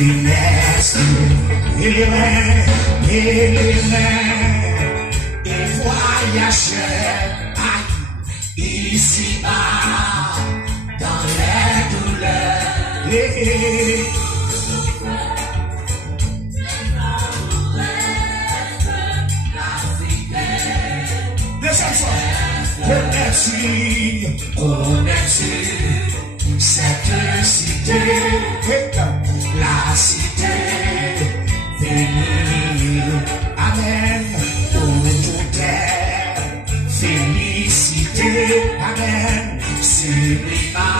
funeste, et voyageurs ici-bas dans les douleurs. Connais-tu cette cité, la cité bénie, amen, pour toute félicité, amen, sublima,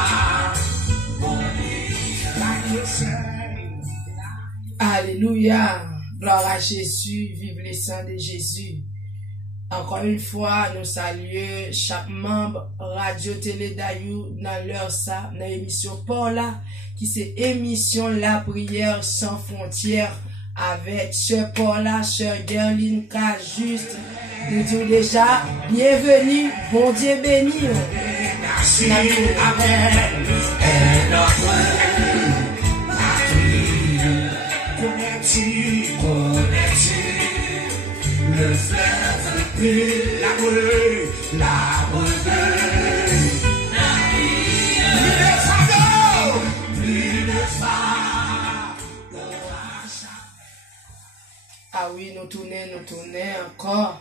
Alléluia, gloire à Jésus, vive les saints de Jésus. Encore une fois, nous saluons chaque membre Radio Télé Dayou dans leur ça, dans l'émission Paula, qui c'est émission La Prière sans frontières avec Sœur Paula, Sœur Gerline K. Juste. Nous disons déjà, bienvenue, bon Dieu béni. Merci, amen, et notre connais-tu le fleuve plus la Ah oui, nous tournons encore.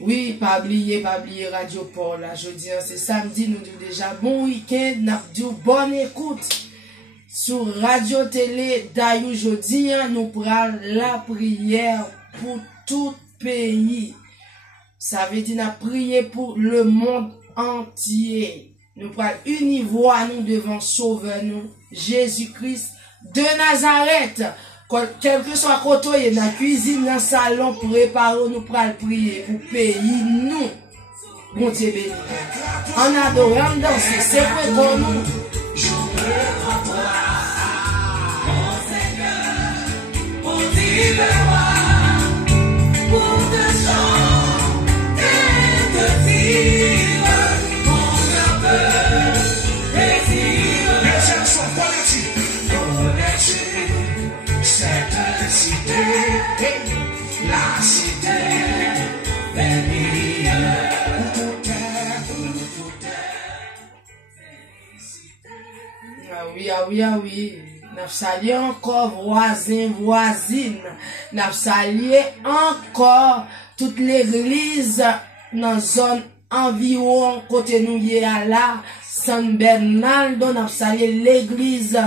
Oui, pas oublier Radio Paula. Je dis, c'est samedi, nous disons déjà bon week-end, nous disons bonne écoute. Sur Radio Télé Dayou, je dis, nous prenons la prière pour tout pays. Ça veut dire, nous prier pour le monde entier. Nous prenons une voix, nous devons sauver nous. Jésus-Christ de Nazareth. Quel que soit côté, dans la cuisine, dans le salon, préparons nous pour prier pour pays, nous. Bon Dieu béni. En adorant, danser, c'est pour nous. Je veux revoir mon Seigneur, mon Dieu, pour te chanter, te vivre, mon cœur désir. Les chansons, connais-tu cette cité, la cité bénie, Ah oui. Nous saluons encore voisines. Nous saluons encore toute l'église dans la zone environ côté nous y est là. San Bernardo, nous saluons l'église,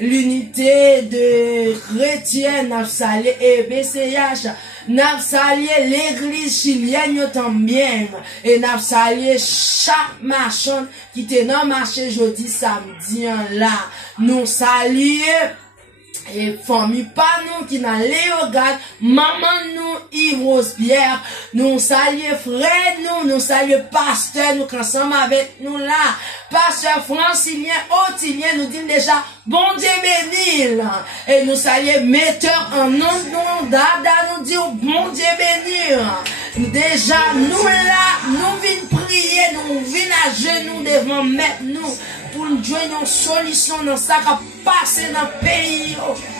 l'unité de chrétiens, nous saluons EBCH, nous saluons l'église chilienne bien, et nous saluons chaque marchand qui était dans le marché jeudi, samedi, là. Nous saluons et famille pas nous qui dans Léogade, maman nous, Yves Rose-Pierre, nous saluons frère nous saluons pasteur nous ensemble avec nous là, pasteur Francilien, Otilien nous dit déjà, bon Dieu béni, et nous saluons metteur en nom nous, Dada nous dit, bon Dieu béni, déjà nous là, nous venons prier, nous venons à genoux devant mettre nous, pour nous jouer une solution dans ça qui a passé dans le pays.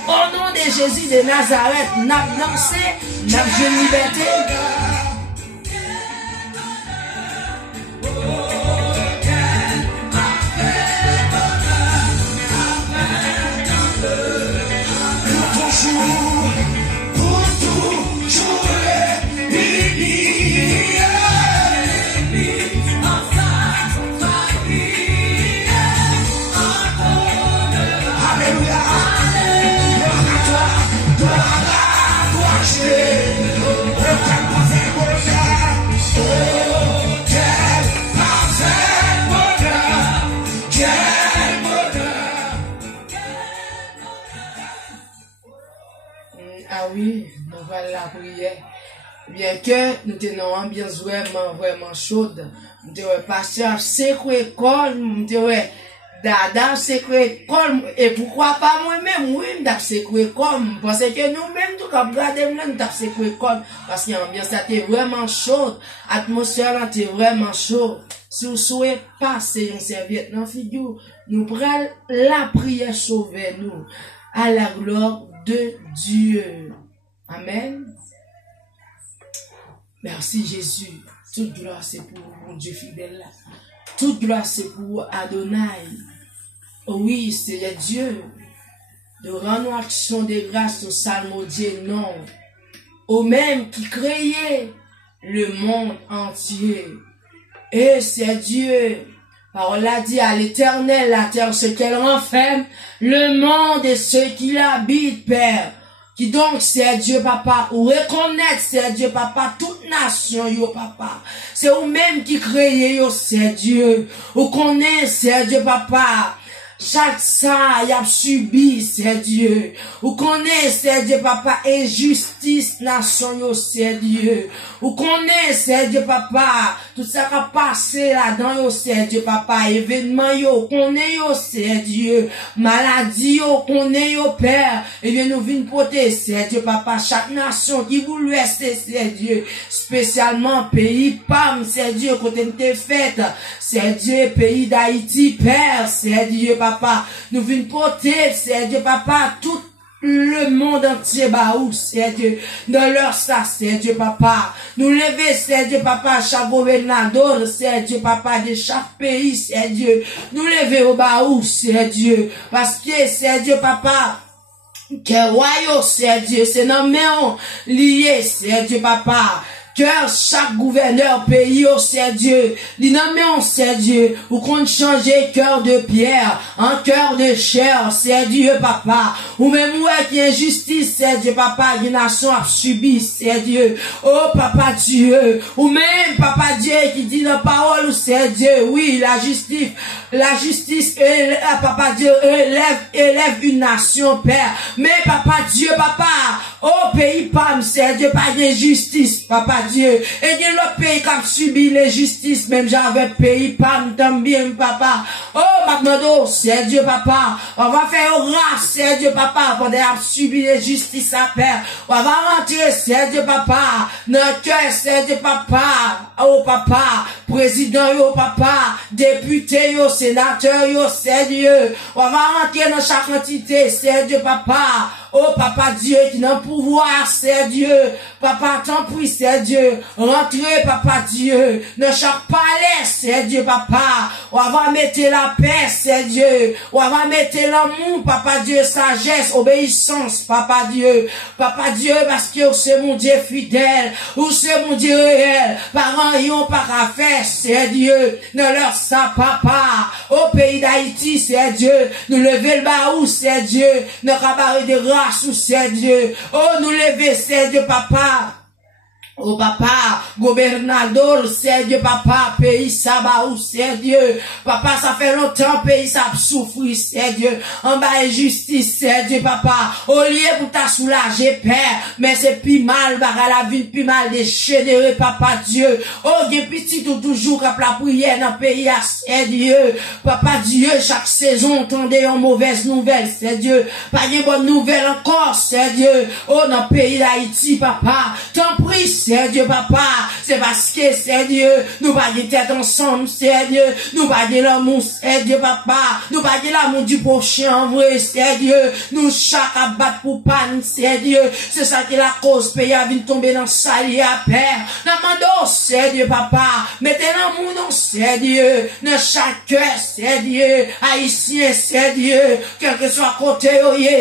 Au nom de Jésus de Nazareth, nous avons dansé, nous avons joué liberté. Ah oui, nous voilà la prière. Bien que nous tenons une ambiance vraiment chaude. Nous devons passer à école, nous devons Dada école, et pourquoi pas moi-même, oui, école, parce que nous-mêmes, tout comme regarder, nous école, parce que l'ambiance était vraiment chaude, l'atmosphère était vraiment chaude. Si vous souhaitez passer une serviette dans la figure, nous prenons la prière, sauvez-nous, à la gloire de Dieu. Amen. Merci Jésus. Toute gloire c'est pour mon Dieu fidèle. Toute gloire c'est pour Adonai. Oui, c'est Dieu. De rendre action de grâce au psalmodier, non. Au même qui créait le monde entier. Et c'est Dieu. Parole a dit à l'Éternel, la terre, ce qu'elle renferme, le monde et ceux qui l'habitent, Père. Qui donc c'est Dieu papa, ou reconnaître c'est Dieu papa, toute nation yo papa, c'est ou même qui crée yo c'est Dieu, ou connaît c'est Dieu papa, chaque ça y a subi c'est Dieu, ou connaît c'est Dieu papa, injustice nation yo c'est Dieu, ou connaît c'est Dieu papa, tout ça qui a passé là-dedans yo c'est Dieu papa, événement yo connaît yo c'est Dieu, maladie yo connaît yo Père, et bien nous venons porter c'est Dieu papa, chaque nation qui bouleverse c'est Dieu, spécialement pays PAM c'est Dieu côté de fête, c'est Dieu pays d'Haïti Père, c'est Dieu papa, nous venons porter c'est Dieu papa, tout le monde entier, bah, où c'est Dieu, dans leur ça, c'est Dieu, papa. Nous lever, c'est Dieu, papa, chaque gouverneur, c'est Dieu, papa, de chaque pays, c'est Dieu. Nous lever au bas, où c'est Dieu, parce que c'est Dieu, papa. Que royaume, c'est Dieu, c'est nommé, lié, c'est Dieu, papa. Cœur, chaque gouverneur pays, oh c'est Dieu. L'innommé, oh c'est Dieu. Ou qu'on change cœur de pierre en cœur de chair, c'est Dieu, papa. Ou même, ouais, qui injustice, c'est Dieu, papa. Une nation a subi, c'est Dieu. Oh, papa Dieu. Ou même, papa Dieu, qui dit la parole, c'est Dieu. Oui, la justice, papa Dieu, élève une nation, Père. Mais, papa Dieu, papa, oh, pays, pam, c'est Dieu, pas d'injustice, papa Dieu. Et bien le pays qui a subi l'injustice, même j'avais pays, pam, bien, papa. Oh, maintenant, c'est Dieu, papa. On va faire grâce, c'est Dieu, papa, pour avoir subi l'injustice à Père. On va rentrer, c'est Dieu, papa. Notre cœur, c'est Dieu, papa. Oh, papa. Président, yo, papa. Député, yo, sénateur, yo, c'est Dieu. On va rentrer dans chaque entité, c'est Dieu, papa. Oh, papa Dieu, qui n'a pouvoir, c'est Dieu. Papa, t'en prie, c'est Dieu. Rentrez, papa Dieu. Dans chaque palais, c'est Dieu, papa. On va mettre la paix, c'est Dieu. On va mettre l'amour, papa Dieu, sagesse, obéissance, papa Dieu. Papa Dieu, parce que c'est mon Dieu fidèle. Ou c'est mon Dieu réel. Parents, ils ont pas à faire, c'est Dieu. Dans leur ça, papa. Au pays d'Haïti, c'est Dieu. Nous lever le baou, c'est Dieu. Nous cabaret de grâce, c'est Dieu. Oh, nous lever, c'est Dieu, papa. Oh papa, gouverneur, c'est Dieu, papa, pays ça va où c'est Dieu. Papa, ça fait longtemps, pays ça souffre, c'est Dieu. En bas injustice, c'est Dieu, papa. Au lieu pour ta soulager, Père, mais c'est plus mal, bah la vie, plus mal déchaîné, papa Dieu. Oh, des petits tout toujours qu'à la prière dans le pays, c'est Dieu. Papa Dieu, chaque saison, entendez une mauvaise nouvelle, c'est Dieu. Pas de bonne nouvelle encore, c'est Dieu. Oh, dans le pays d'Haïti, papa, t'en prie, c'est Dieu, papa. C'est parce que c'est Dieu. Nous pas de tête ensemble, c'est Dieu. Nous pas de l'amour, c'est Dieu, papa. Nous pas de l'amour du prochain, en vrai, c'est Dieu. Nous chaque abattre pour panne, c'est Dieu. C'est ça qui est la cause, pays a vu tomber dans salier à père. Namando, c'est Dieu, papa. Mettez l'amour, non, c'est Dieu. Dans chaque cœur, c'est Dieu. Haïtien, c'est Dieu. Quel que soit côté,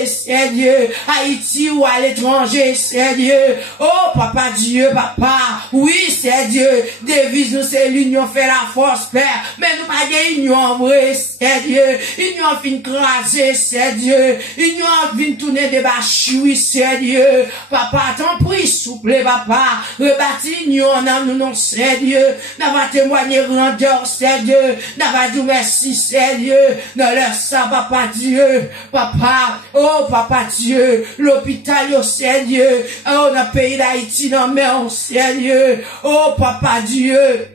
c'est Dieu. Haïti ou à l'étranger, c'est Dieu. Oh, papa Dieu, papa, oui, c'est Dieu. Devise nous, c'est l'union fait la force, Père. Mais nous pas d'union, vrai, c'est Dieu. Union fin craser, c'est Dieu. Union fin tourner des bâches, oui, c'est Dieu. Papa, t'en prie, souple, papa. Rebâti union, nous, non, c'est Dieu. D'avoir témoigné grandeur, c'est Dieu. D'avoir dit merci, c'est Dieu. Dans leur ça, papa Dieu. Papa, oh, papa Dieu. L'hôpital, c'est Dieu. Oh, dans le pays d'Haïti, non, mais on c'est Dieu. Oh, papa Dieu.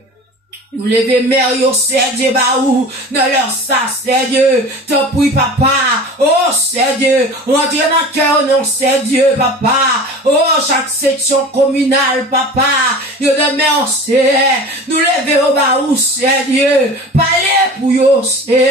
Nous lever mère yo c'est Dieu baou dans leur ça c'est Dieu t'en prie papa oh c'est Dieu rentre dans cœur non c'est Dieu papa oh chaque section communale papa yo demain c'est nous lever au baou c'est Dieu parler pour yo c'est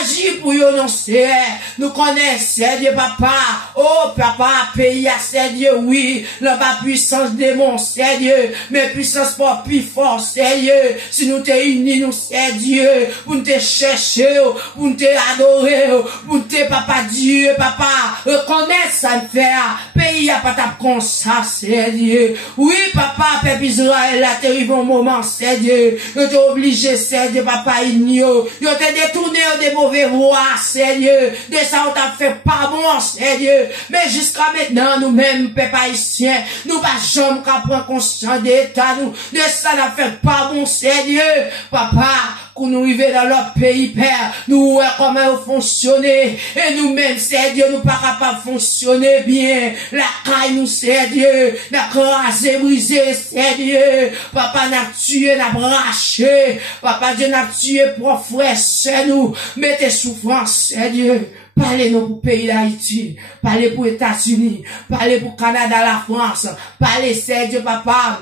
agir pour yo non c'est nous connaissons c'est Dieu papa oh papa pays à c'est Dieu oui la puissance démon c'est Dieu mais puissance pas plus fort c'est Dieu. Si nous te unis, nous c'est Dieu, pour nous te chercher, pour nous te adorer, pour nous te papa Dieu, papa, reconnaître ça me faire, pays à pas tape comme ça, c'est Dieu. Oui, papa, peuple Israël, là, t'arrives un moment, c'est Dieu. Yo t'es obligé, c'est Dieu, papa, igno. Yo t'es détourné des mauvais voies, c'est Dieu. De ça, on t'a fait pas bon, c'est Dieu. Mais jusqu'à maintenant, nous-mêmes, peuple haïtien, nous pas jamais qu'à prendre conscience d'état, nous, de ça, n'a fait pas bon, c'est Dieu, papa, quand nous arrivons dans notre pays, Père, nous voyons comment fonctionner, et nous-mêmes, c'est Dieu, nous pas capables de fonctionner bien, la caille, nous, c'est Dieu, la crasé, brisé, c'est Dieu, papa, n'a tué, n'a braché, papa, Dieu, n'a tué, pour frère, c'est nous, mettez souffrance, c'est Dieu. Parlez-nous pour le pays d'Haïti, parlez pour les États-Unis, parlez pour le Canada, la France, parlez, c'est Dieu, papa.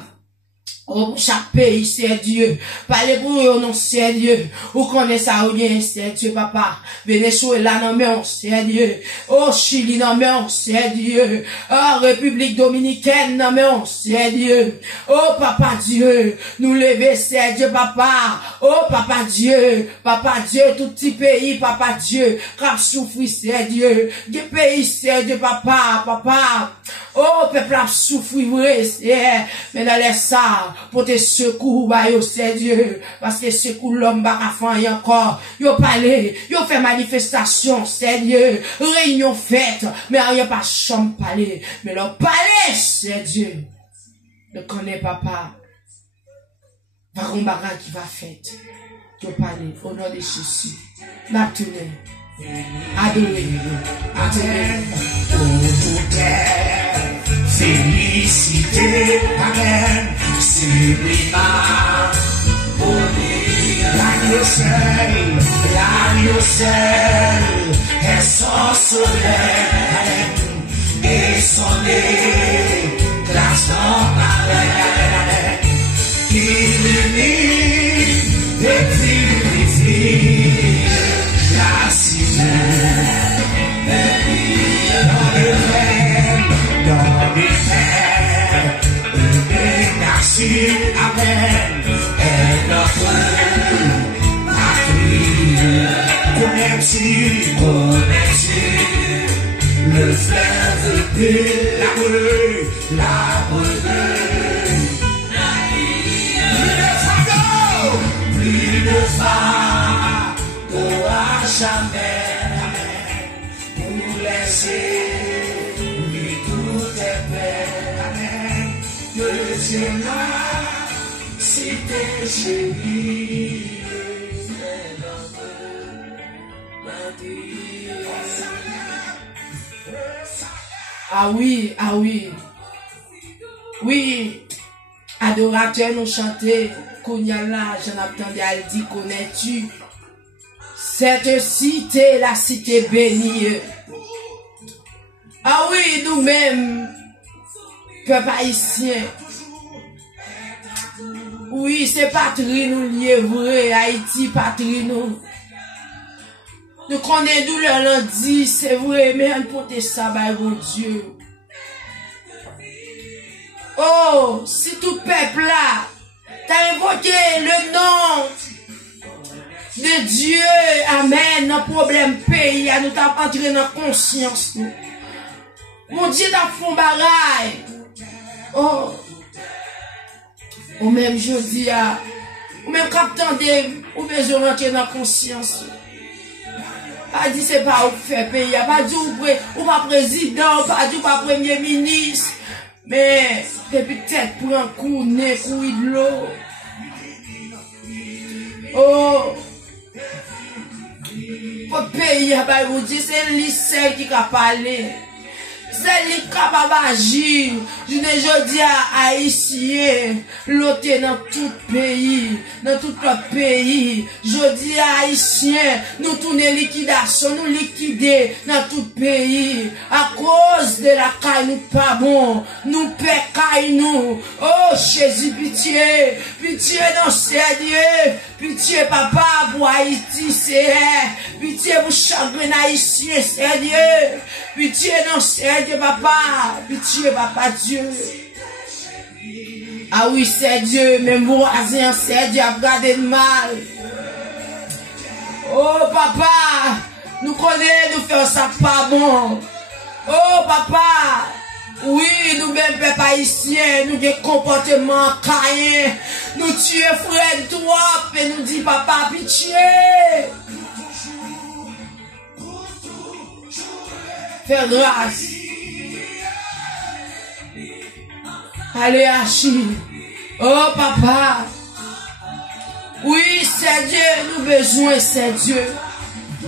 Oh, chaque pays, c'est Dieu. Parlez pour eux, non, c'est Dieu. Vous connaissez ça, ou bien, c'est Dieu, papa. Venezuela, non, mais on, c'est Dieu. Oh, Chili, non, mais on, c'est Dieu. Oh, République Dominicaine, non, mais on, c'est Dieu. Oh, papa Dieu. Nous lever, c'est Dieu, papa. Oh, papa Dieu. Papa Dieu, tout petit pays, papa Dieu. Cap souffrir, c'est Dieu. Des pays, c'est Dieu, papa, papa. Oh, peuple a souffrir, vrai, c'est. Mais dans les ça, pour te secours, bah, yo, c'est Dieu. Parce que secours l'homme, bah, a encore. Yo parlé, yo fait manifestation, c'est Dieu. Réunion faite, mais rien pas chambre parler. Mais leur parler, c'est Dieu. Ne connais papa. Par un bagage qui va fait. Yo parler, au nom de Jésus. N'abtenez. Adorez. Amen. Félicité, Amen. Sublima, l'agneau seul, est son soleil, et son éclat pareil, illumine et purifie la cité. Dans le règne, dans les terres, merci, Amen, est notre patrie. Connais-tu le fleuve de la brûle, plus de fardeau à jamais, pour laisser lui tout est paix, Amen. Que Dieu là, si t'es chéri, c'est notre Ah oui, ah oui. Oui, adorateur nous chanter, Kounyala, j'en attendais à le dire, connais-tu? Cette cité, la cité bénie. Ah oui, nous-mêmes, peuple haïtien. Oui, c'est patrie nous lié vrai, Haïti, patrie nous. Nous connaissons d'où le lundi, c'est vrai, mais on porte ça, bah, mon Dieu. Oh, si tout peuple là, t'as invoqué le nom de Dieu, Amen, nos problèmes pays, à nous t'as entré dans la conscience, nous. Mon Dieu, t'as fait un bagaille. Oh, ou même jeudi, ou même quand t'entendez, ou besoin rentrer dans la conscience. Pas dit c'est pas où faire pays, pas dit ou pas président, pas dit ou pas premier ministre, mais depuis peut-être pour un coup, nez, coup de l'eau. Oh, pour pays, vous dit c'est l'Israël qui a parlé. C'est lui capable d'agir. Je ne dis à Haïtien, l'autre dans tout pays, dans tout le pays. Je dis à Haïtien, nous tournons liquidation, nous liquider dans tout pays. À cause de la caille, nous pas bon. Nous pécaille nous. Oh, Jésus, pitié. Pitié dans Dieu. Pitié, papa, pour Haïti, c'est pitié pour chagrin haïtien, c'est Dieu. Pitié dans Dieu, papa. Pitié, papa Dieu. Ah oui, c'est Dieu. Même voisin, c'est Dieu a gardé le mal. Oh, papa. Nous connaissons, nous faisons ça pas bon. Oh, papa. Oui, nous même peuple haïtien, nous des comportements caïens. Nous tuons frère trop et nous dit papa pitié. Fais grâce. Allez, Achille. Oh, papa. Oui, c'est Dieu, nous besoin, c'est Dieu.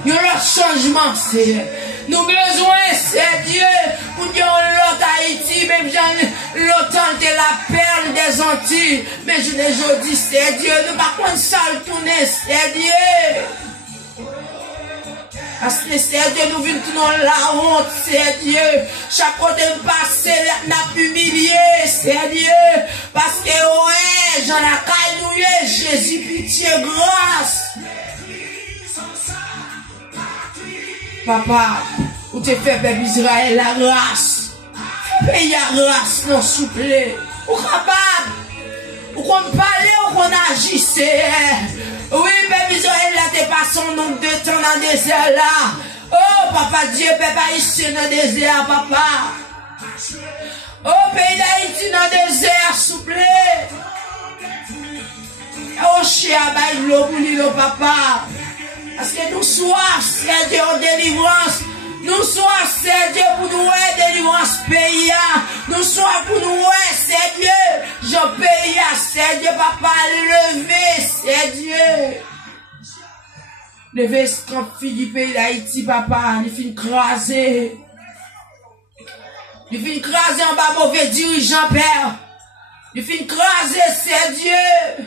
Il y a un changement, c'est nous besoin, c'est Dieu, pour dire l'autre Haïti, même l'autre de la perle des Antilles. Mais je dis, c'est Dieu, nous pas contre ça tourner, c'est Dieu. Parce que c'est Dieu, nous venons tourner la honte, c'est Dieu. Chaque côté de passer, n'a humilié, c'est Dieu. Parce que, ouais, j'en ai caillé, Jésus, pitié, grâce. Papa, ou te fait peuple Israël la grâce. Paye la grâce, non, s'il vous plaît. Ou capable. Ou qu'on parle, ou qu'on agisse. Oui, peuple Israël là, t'es pas son nombre de temps dans le désert là. Oh, papa Dieu, peuple haïtien dans le désert, papa. Oh, pays d'Haïti dans le désert, s'il vous plaît. Oh, chien, bah, l'eau pour nous, papa. Parce que nous soif, c'est Dieu en délivrance. Nous soif, c'est Dieu pour nous délivrance pays. Nous soif pour nous, c'est Dieu. Je paye, c'est Dieu, papa. Levez, c'est Dieu. Levez ce camp fille du pays d'Haïti, papa. Il finit craser. Il finit craser en bas mauvais dirigeant, père. Il finit craser, c'est Dieu.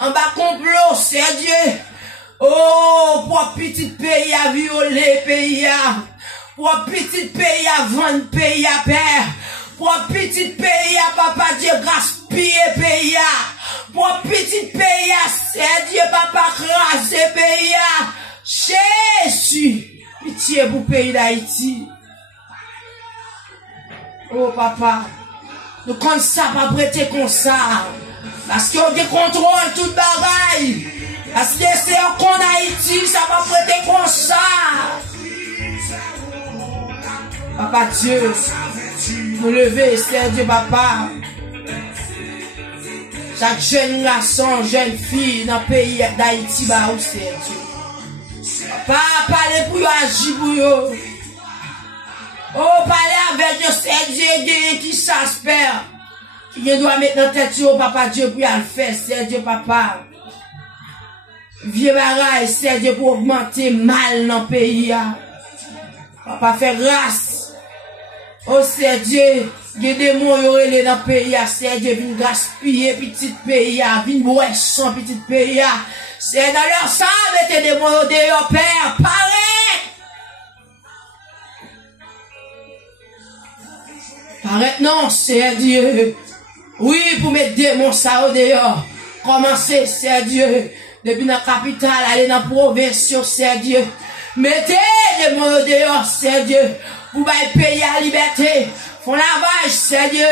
En bas complot, c'est Dieu. Oh, pour petit pays à violer pays à. Pour petit pays à vendre pays à père. Pour petit pays à papa Dieu gaspiller pays à. Pour petit pays à c'est Dieu papa craser pays à. Jésus, pitié pour pays d'Haïti. Oh papa, nous comptons ça pas prêter comme ça. Parce qu'on contrôle toute bagaille. Parce que c'est en Haïti, ça va prêter comme ça. Papa Dieu, nous lever, c'est Dieu, papa. Chaque jeune garçon, jeune fille dans le pays d'Haïti, bah, où c'est Dieu. Papa, parlez pour eux, agir pour eux. Oh, parlez avec eux, c'est Dieu qui s'aspère. Qui doit mettre dans tête, papa Dieu, pour le faire, c'est Dieu, papa. Vieux bagaille, c'est Dieu pour augmenter mal dans le pays. Papa fait grâce. Oh, c'est Dieu. Il y a des mots dans le pays. C'est Dieu vient gaspiller petit pays. Vient boire son petit pays. C'est dans leur sang, mettez des mots dehors, père. Paraît. Paraît, non, c'est Dieu. Oui, pour mettre des mots ça au dehors. Commencez, c'est Dieu. Depuis la capitale, aller dans la province, c'est Dieu. Mettez les mots dehors, c'est Dieu. Vous allez payer la liberté. Font lavage, c'est Dieu.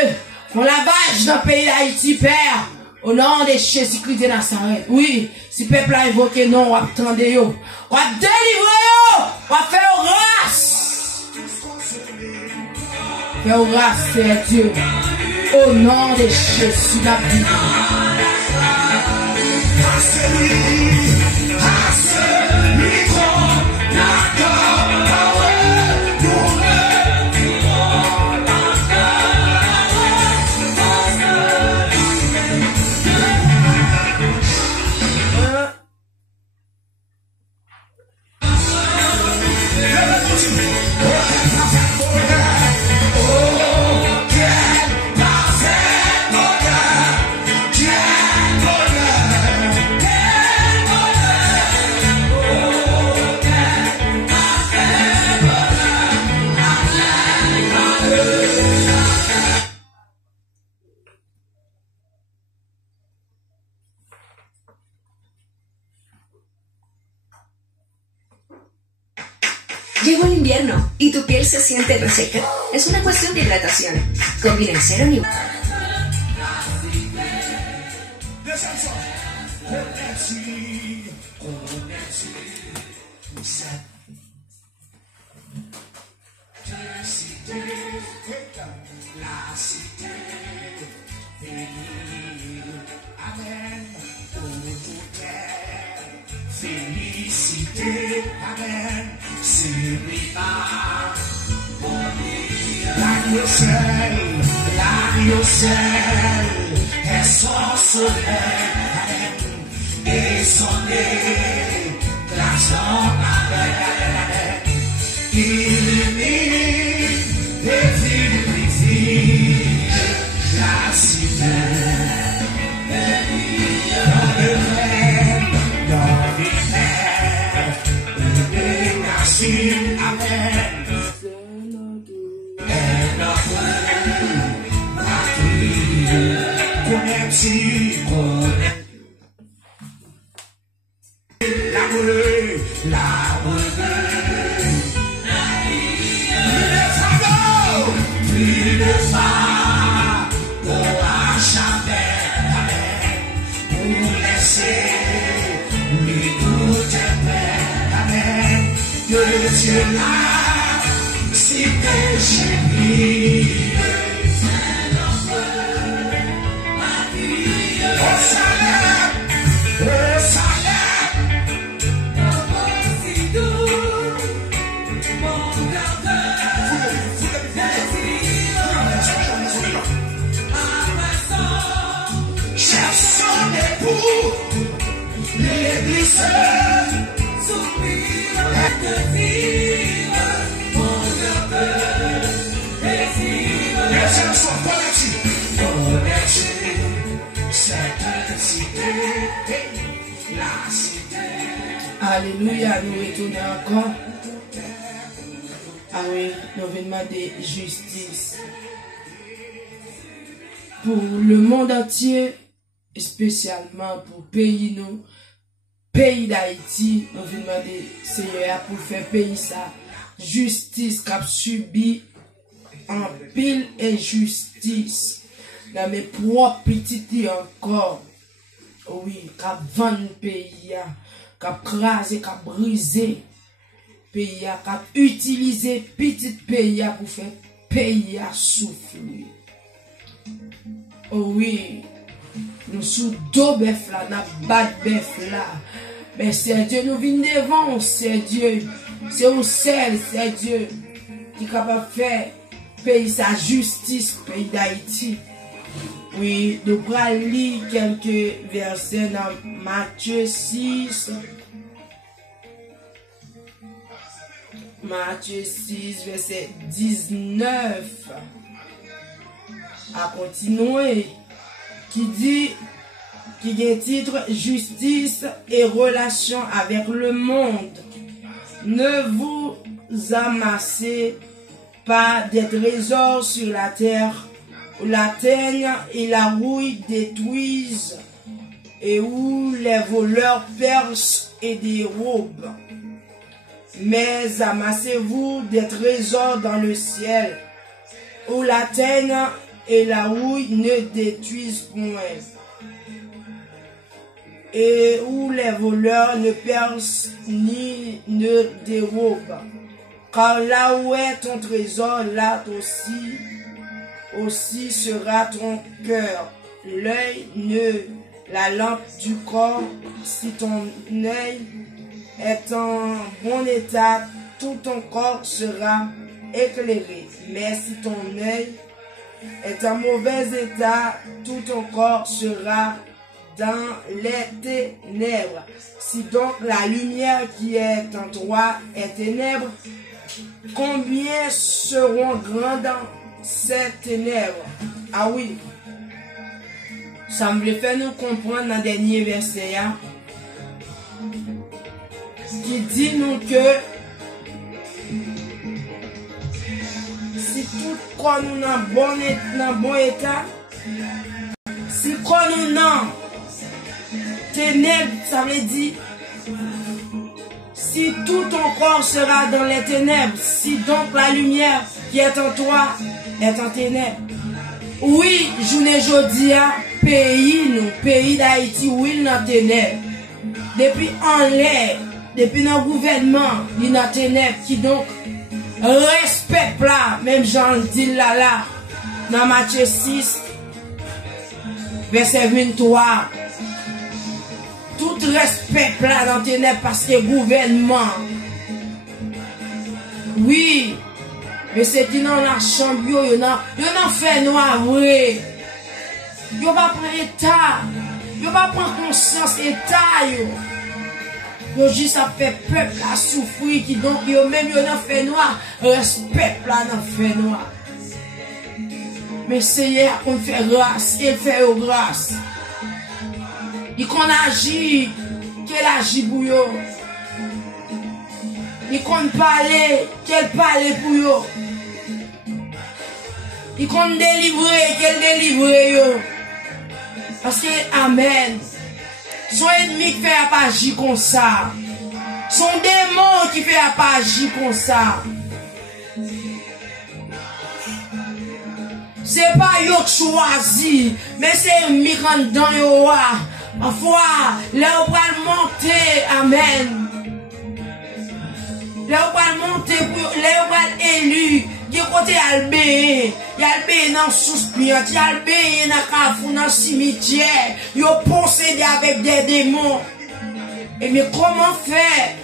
Font lavage dans le pays d'Haïti, Père. Au nom de Jésus-Christ de Nazareth. Oui, si le peuple a invoqué, non, on va attendre, on va délivrer, on va faire grâce. Faire grâce, c'est Dieu. Au nom de Jésus, la vie. À celui qu'on accorde, nous retirons la invierno y tu piel se siente reseca, es una cuestión de hidratación. Combina Serum y... Félicité, Amen, l'agneau seul est son soleil, Amen, et son éclatant, Amen, illumine et vivifie la cité. Amen. Dieu là, si péché au salaire, si doux, mon gardeur, cherche son époux, l'église. Alléluia, nous retournons encore. Ah oui, nous venons demander justice pour le monde entier, spécialement pour pays nous, pays d'Haïti. Nous venons demander Seigneur pour faire pays ça, justice qu'a subi en pile injustice dans mes propres petites encore. Oui, qu'a vendu pays, qu'a crasé, qu'a brisé pays, qu'a utilisé petit pays pour faire pays souffrir. Oh oui, nous sous deux bœufs là, nous bat bœuf là. Mais c'est Dieu, nous venons devant, c'est Dieu. C'est au ciel, c'est Dieu qui est capable de faire pays sa justice, pays d'Haïti. Oui, nous allons lire quelques versets dans Matthieu 6. Matthieu 6, verset 19. À continuer, qui dit, qui a titre Justice et relation avec le monde. Ne vous amassez pas des trésors sur la terre, où la teigne et la rouille détruisent, et où les voleurs percent et dérobent. Mais amassez-vous des trésors dans le ciel, où la teigne et la rouille ne détruisent point, et où les voleurs ne percent ni ne dérobent. Car là où est ton trésor, là aussi sera ton cœur. L'œil la lampe du corps. Si ton œil est en bon état, tout ton corps sera éclairé. Mais si ton œil est en mauvais état, tout ton corps sera dans les ténèbres. Si donc la lumière qui est en toi est ténèbres, combien seront grandes ces ténèbres? Ah oui, ça me fait nous comprendre dans le dernier verset qui dit nous que si tout corps nous dans bon état, si corps nous dans ténèbres, ça veut dire si si tout ton corps sera dans les ténèbres, si donc la lumière qui est en toi est en ténèbres. Oui, journée jodia, pays d'Haïti, oui, dans ténèbres. Depuis en l'air, depuis dans le gouvernement, il y a ténèbres qui donc respectent là, même Jean le dit là, dans Matthieu 6, verset 23. Tout respect là dans ténèbres parce que gouvernement. Oui, mais c'est qui dans la chambre, yo n'en fait noir vrai. Yo pas prendre état, yo pas prendre conscience état yo. Yo juste ça fait peuple à souffrir qui donc yo même yo n'en fait noir, respect là dans fait noir. Mais Seigneur on fait grâce, il fait grâce. Il qu'on agit, qu'elle agit pour yo. Il qu'on parle, qu'elle parle pour yo. Il qu'on délivre, qu'elle délivre yo. Parce que, amen, son ennemi qui fait agir comme ça. Son démon qui fait agir comme ça. C'est pas yo qui choisi, mais c'est ennemi qui dans yo. Parfois, là on va monter, amen. Là on va monter, là on va élu. Il y a côté albé, il y a albé dans souspire, il y a albé dans cafou, dans cimetière. Il y a possédé avec des démons. Et mais comment faire?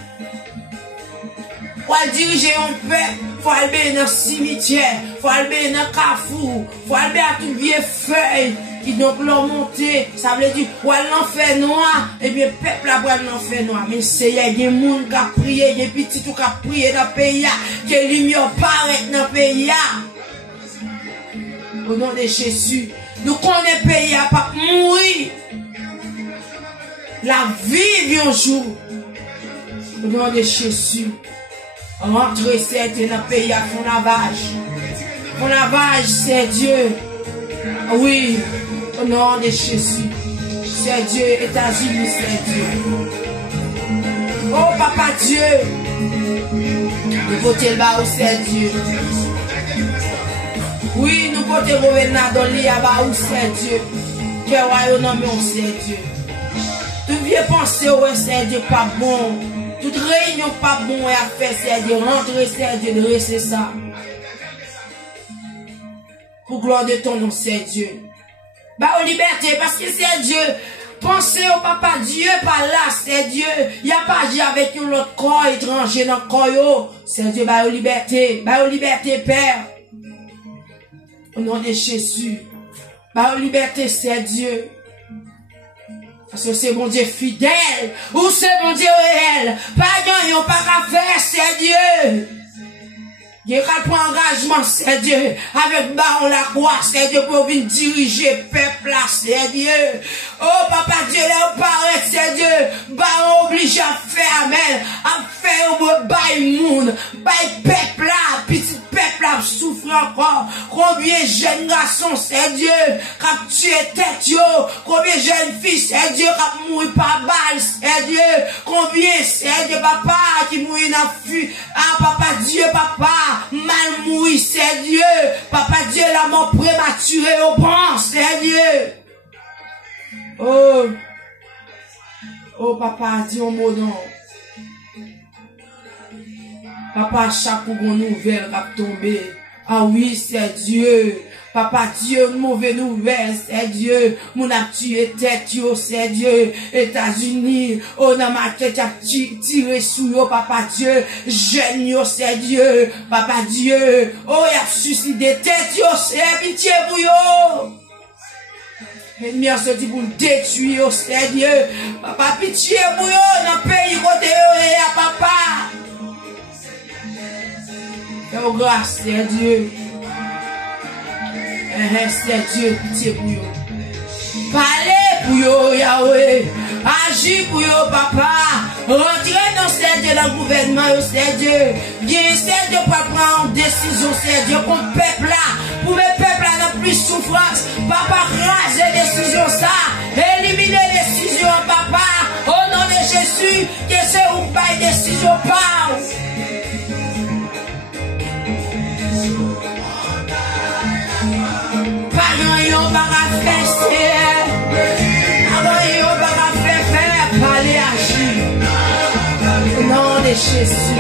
Pour diriger un peuple, faut aller dans le cimetière, faut aller dans le cafou, faut aller à tout vieux feuille. Qui donc l'ont monté, ça veut dire, ou elle l'en fait noir, et bien, peuple là, elle l'en fait noir. Mais c'est, il y a des gens qui ont prié, des petits qui ont prié dans le pays, que lumière paraît dans le pays. Au nom de Jésus, nous connaissons le pays à pas mourir. La vie vient un jour. Au nom de Jésus, rentrer, c'est dans le pays à fond lavage. Fond lavage, c'est Dieu. Oui. Au nom de Jésus, c'est Dieu, États-Unis, c'est Dieu. Oh, Papa Dieu, nous portons le bas où c'est Dieu. Oui, nous portons le gouvernement dans l'IA où c'est Dieu. Que royaume non, mais c'est Dieu. Tout vieux penser, ouais, c'est Dieu, pas bon. Toute réunion, pas bon, à faire, c'est Dieu. Rentrer, c'est Dieu, de rester ça. Pour gloire de ton nom, c'est Dieu. Bah, aux liberté, parce que c'est Dieu. Pensez au papa Dieu par là, c'est Dieu. Il n'y a pas dit avec un autre corps étranger dans le corps. C'est Dieu, bah, aux liberté, Père. Au nom de Jésus. Bah, aux liberté, c'est Dieu. Parce que c'est mon Dieu fidèle. Ou c'est mon Dieu réel. Pas gagnant, pas qu'à faire, c'est Dieu. Il y a un engagement, c'est Dieu. Avec baron la croix, c'est Dieu pour venir diriger peuple là, c'est Dieu. Oh, Papa Dieu, là, on paraît, c'est Dieu. Baron obligé à faire, amen. À faire, au bail monde. Bail peuple là, petit peuple là, souffre encore. Combien de jeunes garçons, c'est Dieu. Qui tué tête, yo. Combien de jeunes filles, c'est Dieu. Qui mourir par balle, c'est Dieu. Combien, c'est Dieu, papa, qui mourit dans le feu. Ah, Papa Dieu, papa. Mal mourir, c'est Dieu. Papa Dieu, la mort prématurée au bon, c'est Dieu. Oh. Oh, papa, dis un mot non. Papa, chaque bonne nouvelle va tomber. Ah oui, c'est Dieu. Papa Dieu, mauvaise nouvelle, c'est Dieu. Mon a tué tête, yo, c'est Dieu. États-Unis, oh, dans ma tête, a tiré sous yo, Papa Dieu. Jeune, yo, c'est Dieu. Papa Dieu, oh, y a suicidé tête, yo, c'est pitié pour yo. Ennemi a sorti pour le détruire, yo, c'est Dieu. Papa, pitié pour yo, dans le pays côté yo, et à papa. Oh, grâce, c'est Dieu. C'est Dieu, pitié pour yo. Parlez pour yo, Yahweh. Agis pour yo, papa. Rentrez dans cette Dieu, dans le gouvernement, c'est Dieu. Bien, c'est Dieu pour prendre décision, c'est Dieu contre le peuple là. Pour le peuple là, dans plus souffrance. Papa, rase les décisions ça. Éliminez les décisions, papa. Au nom de Jésus, que c'est où pas les décisions, papa. de Jésus.